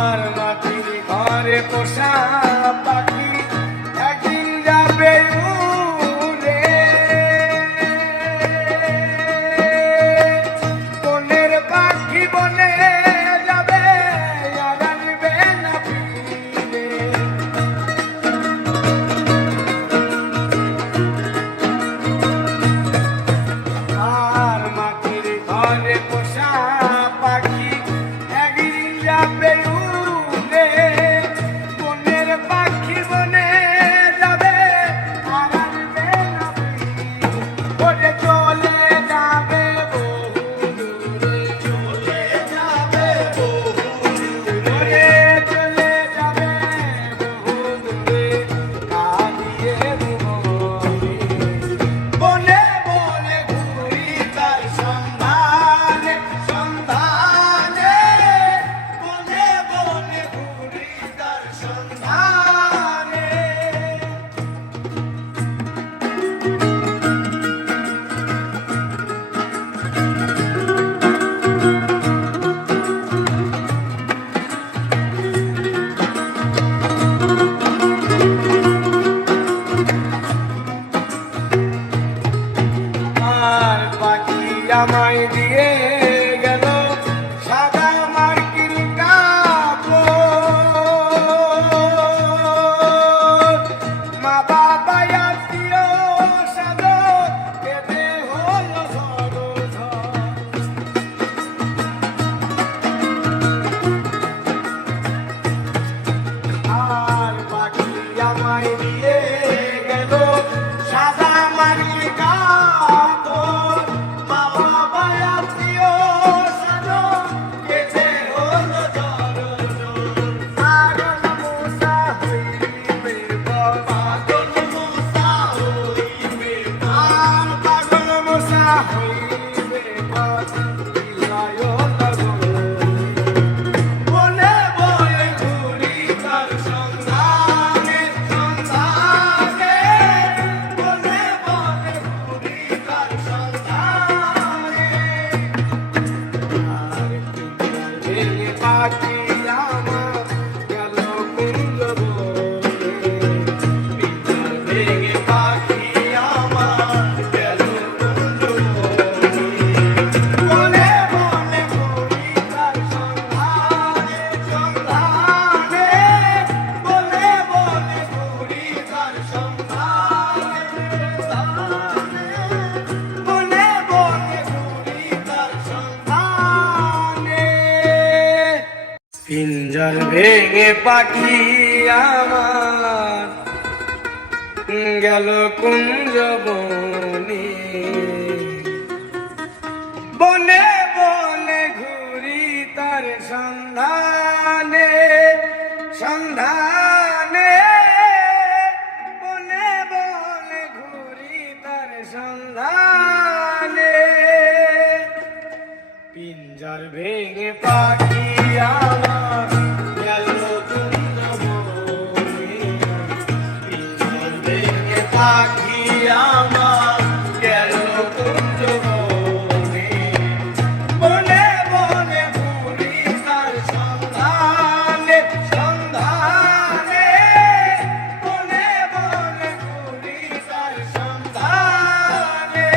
আর মাটির ঘরে পোষা পাখি একদিন যাবে উড়ে। বনের পাখি বনে যাবে, আর আসবে না ফিরে। আর মাটির ঘরে পোষা পাখি একদিন যাবে উড়ে। বনের পাখি বনে যাবে, আর আসবে না ফিরে। ওরে চলে যাবে বহু দূরে, চলে যাবে বহু দূরে, চলে যাবে বহু দূরে, কাঁদিয়ে মনে। বনে বনে ঘুরি তার সন্ধানে, সন্ধানে, বনে বনে ঘুরি তার সন্ধানে। আর পাখি আমায় দিয়ে গেল সাদা মার্কিন কাপড়। মা বাবা আত্মীয় স্বজন কেঁদে হলো ঝড়। আর পাখি আমায় দিয়ে গেল সাদা মার্কিন কাপড়। মা বাবা আত্মীয় স্বজন কেঁদে হলো ঝড়। পাগল মশা হইবে পর, পাগল মশা হইবে পর, পাগল মশা হইবে পর, বিলয় লগনে। বনে বনে ঘুরি তার সন্ধানে, সন্ধানে, বনে বনে ঘুরি তার সন্ধানে। আর ভেঙে পাখি আমার গেল কুঞ্জ বনে, পিঞ্জর ভেঙে পাখি আমার গেল কুঞ্জ বনে। বনে বনে ঘুরি তার সন্ধানে, সন্ধানে, বনে বনে ঘুরি তার সন্ধানে, সন্ধানে, বনে বনে ঘুরি তার সন্ধানে। পিঞ্জর ভেঙে পাখি আমার গেল কুঞ্জ বনে। বনে বনে ঘুরি তার সন্ধানে, সন্ধানে, বনে বনে ঘুরি তার সন্ধানে। পিঞ্জর ভেঙে পাখি আমার গেল কুঞ্জ বনে। পিঞ্জর ভেঙে পাখি আমার গেল কুঞ্জ বনে। বনে বনে ঘুরি তার সন্ধানে, সন্ধানে, বনে বনে ঘুরি তার সন্ধানে।